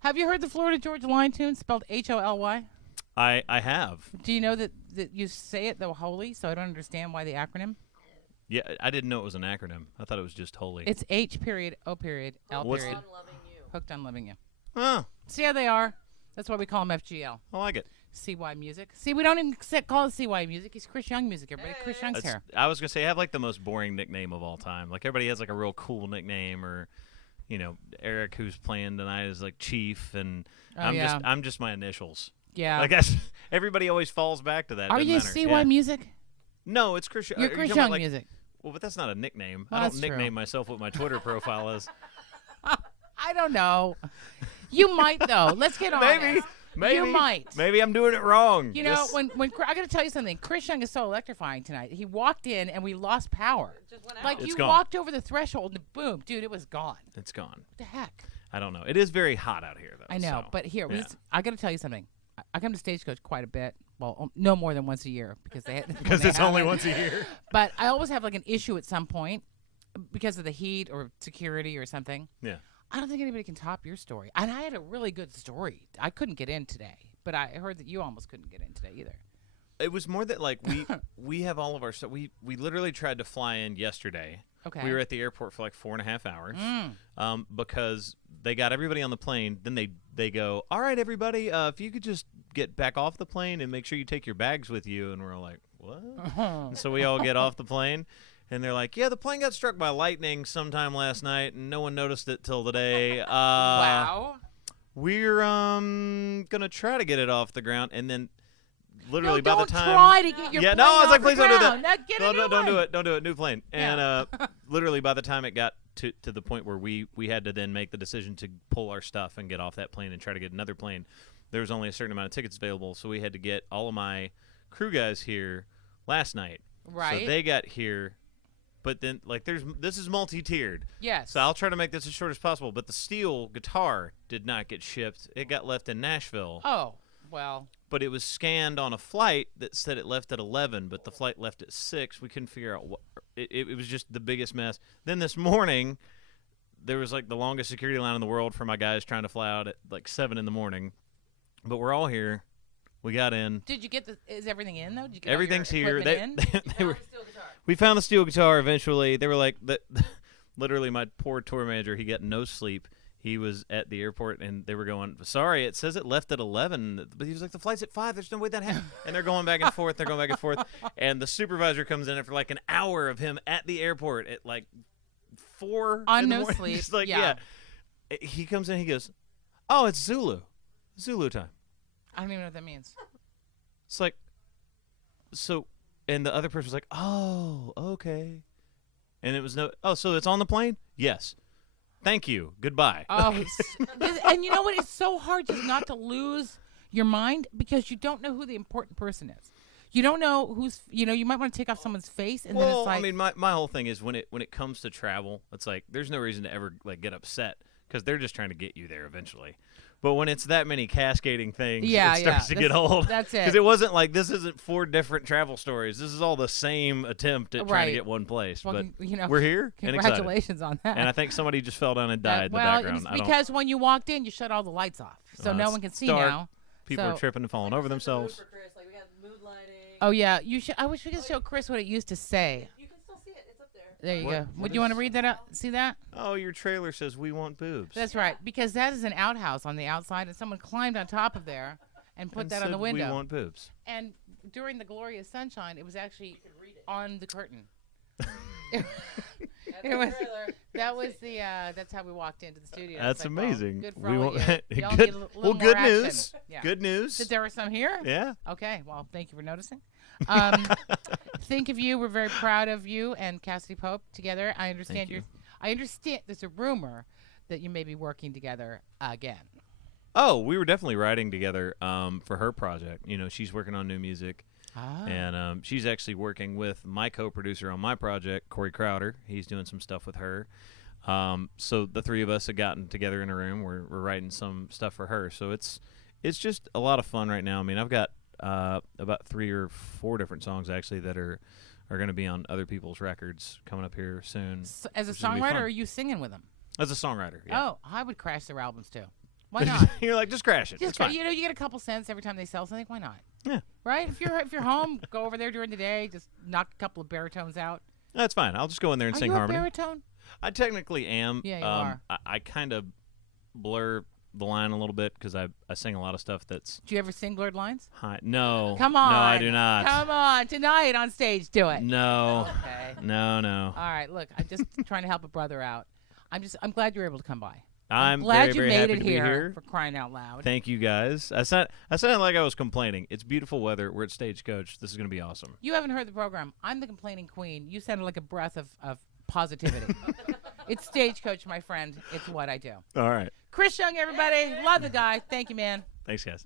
Have you heard the Florida Georgia Line tune spelled Holy? I have. Do you know that you say it though holy? So I don't understand why the acronym. Yeah, I didn't know it was an acronym. I thought it was just holy. It's H period O period L What's period. Hooked on loving you. Hooked on loving you. Oh, See how they are? That's why we call them FGL. I like it. CYMusic. See, we don't even call it CYMusic. He's Chris Young music. Everybody, Chris Young's here. I was gonna say I have like the most boring nickname of all time. Like everybody has like a real cool nickname, or Eric, who's playing tonight, is like Chief, and I'm just my initials. Yeah. Like that's everybody always falls back to that. Are Doesn't you matter. CYMusic? No, it's Chris. You're Chris Young music. Well, but that's not a nickname. Well, I don't that's nickname true. myself what my Twitter profile is. I don't know. You might though. Let's get on. Maybe You might. Maybe I'm doing it wrong. You know, when I got to tell you something. Chris Young is so electrifying tonight. He walked in and we lost power. It just went out. Like It's you gone. walked over the threshold and boom, dude, it was gone. It's gone. What the heck? I don't know. It is very hot out here, though. I know, so, but here, yeah. I got to tell you something. I come to Stagecoach quite a bit. Well, no more than once a year because they because it's only once a year. But I always have like an issue at some point because of the heat or security or something. Yeah. I don't think anybody can top your story. And I had a really good story. I couldn't get in today, but I heard that you almost couldn't get in today either. It was more that like we have all of our stuff. We literally tried to fly in yesterday. Okay. We were at the airport for like 4.5 hours because they got everybody on the plane. Then they go, all right, everybody, if you could just get back off the plane and make sure you take your bags with you. And we're like, what? And so we all get off the plane. And they're like, yeah, the plane got struck by lightning sometime last night, and no one noticed it till today. Wow. We're gonna try to get it off the ground, and then literally No, by the don't time, try to get your plane I was off like, the please don't do ground. that. Now get a No, new don't do one. it. Don't do it. New plane. Yeah. And literally by the time it got to the point where we had to then make the decision to pull our stuff and get off that plane and try to get another plane, there was only a certain amount of tickets available, so we had to get all of my crew guys here last night. Right. So they got here. But then, like, this is multi-tiered. Yes. So I'll try to make this as short as possible. But the steel guitar did not get shipped. It got left in Nashville. Oh, well. But it was scanned on a flight that said it left at 11, but the flight left at 6. We couldn't figure out what. It was just the biggest mess. Then this morning, there was, like, the longest security line in the world for my guys trying to fly out at, like, 7 in the morning. But we're all here. We got in. Did you get is everything in, though? Did you get Everything's all your here. equipment in? They were. We found the steel guitar eventually. They were like, literally, my poor tour manager, he got no sleep. He was at the airport, and they were going, sorry, it says it left at 11. But he was like, the flight's at 5. There's no way that happened. And they're going back and forth. They're going back and forth. And the supervisor comes in after like an hour of him at the airport at like 4 On in the no morning. sleep. Just like, Yeah. He comes in, he goes, oh, it's Zulu time. I don't even know what that means. It's like, so, and the other person was like, oh, okay. And it was so it's on the plane? Yes. Thank you. Goodbye. Oh, and you know what? It's so hard just not to lose your mind because you don't know who the important person is. You don't know who's, you might want to take off someone's face and then it's like. I mean, my whole thing is when it comes to travel, it's like there's no reason to ever like get upset because they're just trying to get you there eventually. But when it's that many cascading things, it starts to get old. That's it. Because it wasn't like this isn't 4 different travel stories. This is all the same attempt at trying to get one place. Well, but we're here and excited. Congratulations on that. And I think somebody just fell down and died in the background. It's because when you walked in, you shut all the lights off, so no one can see dark. now. People are tripping and falling over themselves. Like we got mood lighting. Oh yeah, you should. I wish we could show Chris what it used to say. You can still see it. It's up there. There you go. What Would you want to read that out? See that? Oh, your trailer says we want boobs. That's right, because that is an outhouse on the outside, and someone climbed on top of there and put that on the window. We want boobs. And during the glorious sunshine, it was actually on the curtain. That's how we walked into the studio. That's like, well, amazing. good for We all want of you. Y'all good, need a little well, more good action. news. Yeah. Good news. That there were some here? Yeah. Okay. Well, thank you for noticing. Think of you. We're very proud of you and Cassidy Pope together. I understand I understand there's a rumor that you may be working together again. Oh, we were definitely writing together for her project. She's working on new music. And she's actually working with my co-producer on my project, Corey Crowder. He's doing some stuff with her. So the three of us have gotten together in a room. We're writing some stuff for her. So it's just a lot of fun right now. I mean, I've got about 3 or 4 different songs actually that are going to be on other people's records coming up here soon. So, as a songwriter, or are you singing with them? As a songwriter, yeah. Oh, I would crash their albums too. Why not? You're like, just crash it. Just It's fine. you get a couple cents every time they sell something. Why not? Yeah. Right? If you're home, go over there during the day. Just knock a couple of baritones out. That's fine. I'll just go in there and Are sing you a harmony. baritone? I technically am. Yeah, you are. I kind of blur the line a little bit because I sing a lot of stuff that's Do you ever sing blurred lines? high. No. Come on. No, I do not. Come on. Tonight on stage, do it. No. Okay. No. All right. Look, I'm just trying to help a brother out. I'm glad you were able to come by. I'm glad very, you very made happy it to be here, here. for crying out loud. Thank you guys. I sounded like I was complaining. It's beautiful weather. We're at Stagecoach. This is going to be awesome. You haven't heard the program. I'm the complaining queen. You sounded like a breath of positivity. It's Stagecoach, my friend. It's what I do. All right. Chris Young, everybody. Love the guy. Thank you, man. Thanks, guys.